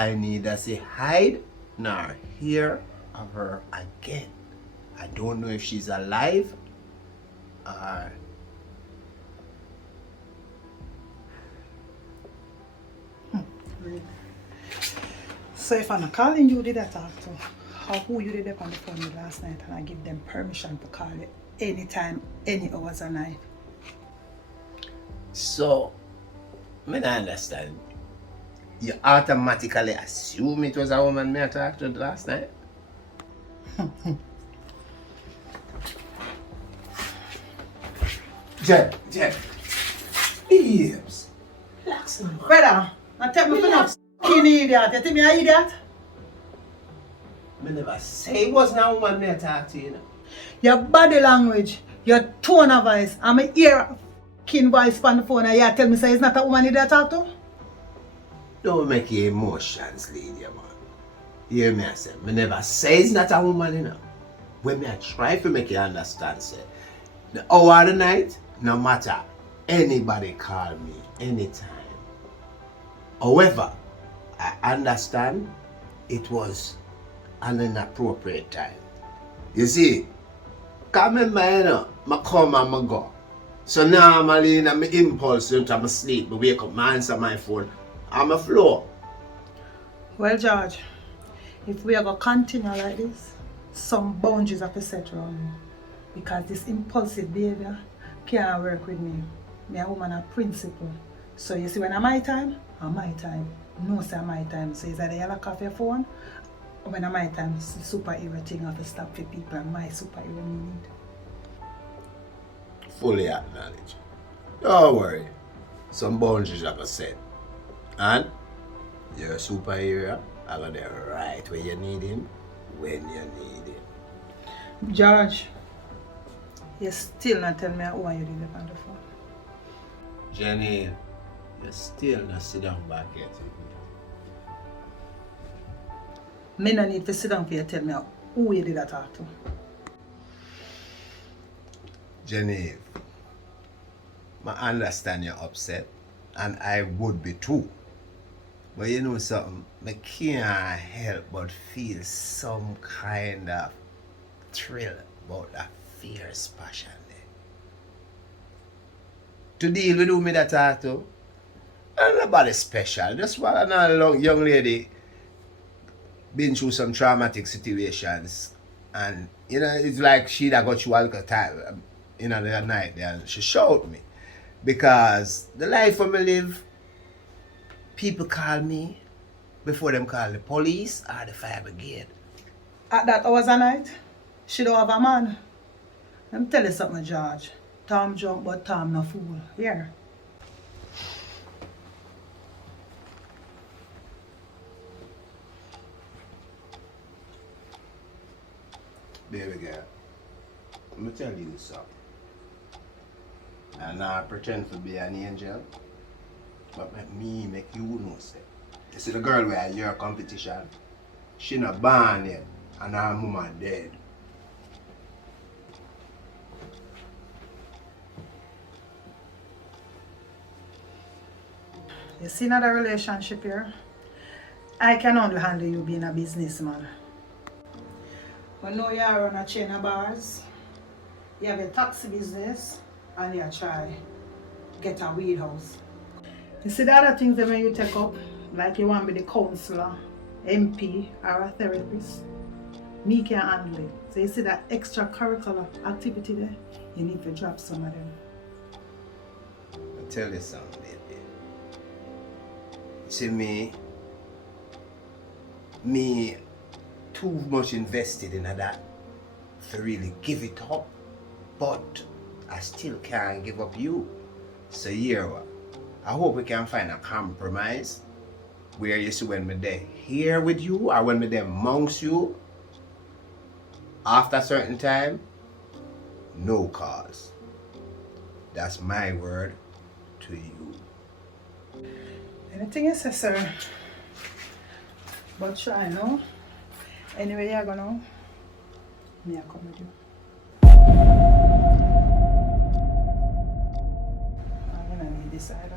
I neither see hide nor hear of her again. I don't know if she's alive or... So if I'm not calling you, did I talk to? Or who you did up on the phone with last night and I give them permission to call you anytime, any hours of night? So, I don't understand. You automatically assume it was a woman me I talked to last night? Jen. Babes. Relax, man. Brother, now tell me for not f***ing idiot. You think me an idiot? I never say it wasn't a woman me I talked to, you know. Your body language, your tone of voice, and my ear kin voice on the phone and you tell me say it's not a woman you talk to? Don't make your emotions lead you, man. You hear me I say? I never say it's not a woman, you know. When me I try to make you understand, say, the hour of the night, no matter, anybody call me anytime. However, I understand it was an inappropriate time. You see, come in my, you know, I come and I go. So normally in my impulse, into my sleep, I wake up, I answer my phone, I'm a floor. Well, George, if we are going to continue like this, some boundaries have to set around me. Because this impulsive behavior can't work with me. Me a woman of principle. So you see when I'm my time, I'm my time. No say my time. So it's either you lock off your phone, or when I'm my time, it's the superhero thing have to stop for people and my superhero need. Fully acknowledge. Don't worry. Some boundaries have to set. And you're a superhero, I'm gonna be right where you need him, when you need him. George, you still not tell me why you didn't on the phone. Jenny, you still not sit down back yet. Me no need to sit down for you to tell me who you did that talk to. Jenny, I understand you're upset, and I would be too. But you know something, I can't help but feel some kind of thrill about that fierce passion there. To deal with who me that talk to, and nobody special, just one young lady been through some traumatic situations, and you know, it's like she that got you a little time, you know, the night there, and she showed me. Because the life I live, people call me before them call the police or the fire brigade. At that hours a night, she don't have a man. Let me tell you something, George. Tom drunk, but Tom no fool. Here. Baby girl, let me tell you something. And I pretend to be an angel, but let me make you know, say. You see the girl where your competition, she not born yet, and her mama dead. You see another relationship here? I can only handle you being a businessman. But now you run a chain of bars, you have a taxi business, and you try get a weed house. You see the other things that when you take up, like you want to be the counselor, MP, or a therapist, me can handle it. So you see that extracurricular activity there, you need to drop some of them. I'll tell you something, baby. See me too much invested in that to really give it up, but I still can't give up you. So here, I hope we can find a compromise where you see when me there here with you or when me there amongst you, after a certain time, no cause. That's my word to you. Anything you say, sir. But try, no? Anyway, you're gonna, me I come with you. I'm gonna need this side.